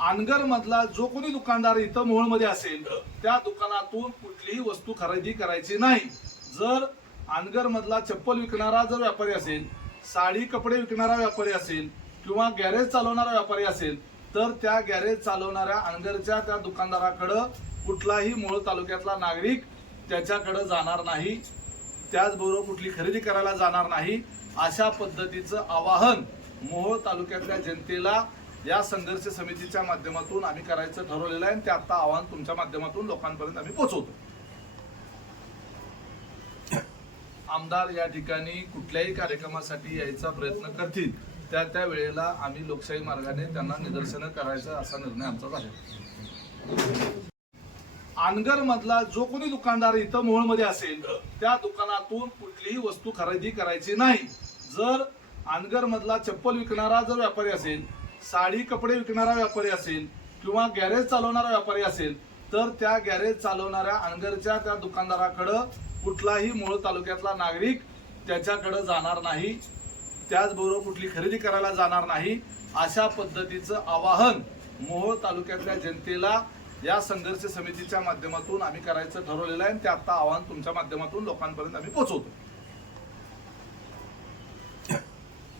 आनगर मधला जो कोणी दुकानदार इथं मोहोळमध्ये असेल त्या दुकानातून कुठलीही वस्तू खरेदी करायची नाही. जर आनगर मधला चप्पल विकणारा जर व्यापारी असेल साडी कपडे विकणारा व्यापारी असेल किंवा गॅरेज चालवणारा व्यापारी असेल तर त्या गॅरेज चालवणाऱ्या अनगरच्या त्या दुकानदाराकडं कुठलाही मोहोळ तालुक्यातला नागरिक त्याच्याकडं जाणार नाही. त्याचबरोबर कुठली खरेदी करायला जाणार नाही. अशा पद्धतीचं आवाहन मोहोळ तालुक्यातल्या जनतेला या संघर्ष समितीच्या माध्यमातून आम्ही करायचं ठरवलेलं आहे आणि ते आता आव्हान तुमच्या माध्यमातून लोकांपर्यंत आम्ही पोहोचवतो. आमदार या ठिकाणी कुठल्याही कार्यक्रमासाठी यायचा प्रयत्न करतील त्या त्या वेळेला आम्ही लोकशाही मार्गाने त्यांना निदर्शनं करायचं असा निर्णय आमचा आहे आनगर मधला जो कोणी दुकानदार इथं मोहळमध्ये असेल त्या दुकानातून कुठलीही वस्तू खरेदी करायची नाही. जर आनगर मधला चप्पल विकणारा जर व्यापारी असेल साडी कपडे विकणारा व्यापारी असेल किंवा गॅरेज चालवणारा व्यापारी असेल तर त्या गॅरेज चालवणाऱ्या अनगरच्या त्या दुकानदाराकडं कुठलाही मूळ तालुक्यातला नागरिक त्याच्याकडं जाणार नाही. त्याचबरोबर कुठली खरेदी करायला जाणार नाही. अशा पद्धतीचं आवाहन मोहोळ तालुक्यातल्या जनतेला या संघर्ष समितीच्या माध्यमातून आम्ही करायचं ठरवलेलं आहे आणि ते आता आवाहन तुमच्या माध्यमातून लोकांपर्यंत आम्ही पोहोचवतो.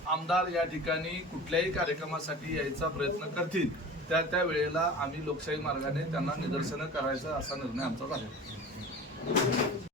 आमदार या ठिकाणी कुठल्याही कार्यक्रमासाठी यायचा प्रयत्न करतील. त्या त्या वेळेला आम्ही लोकशाही मार्गाने त्यांना निदर्शनं करायचा असा निर्णय आमचा झाला.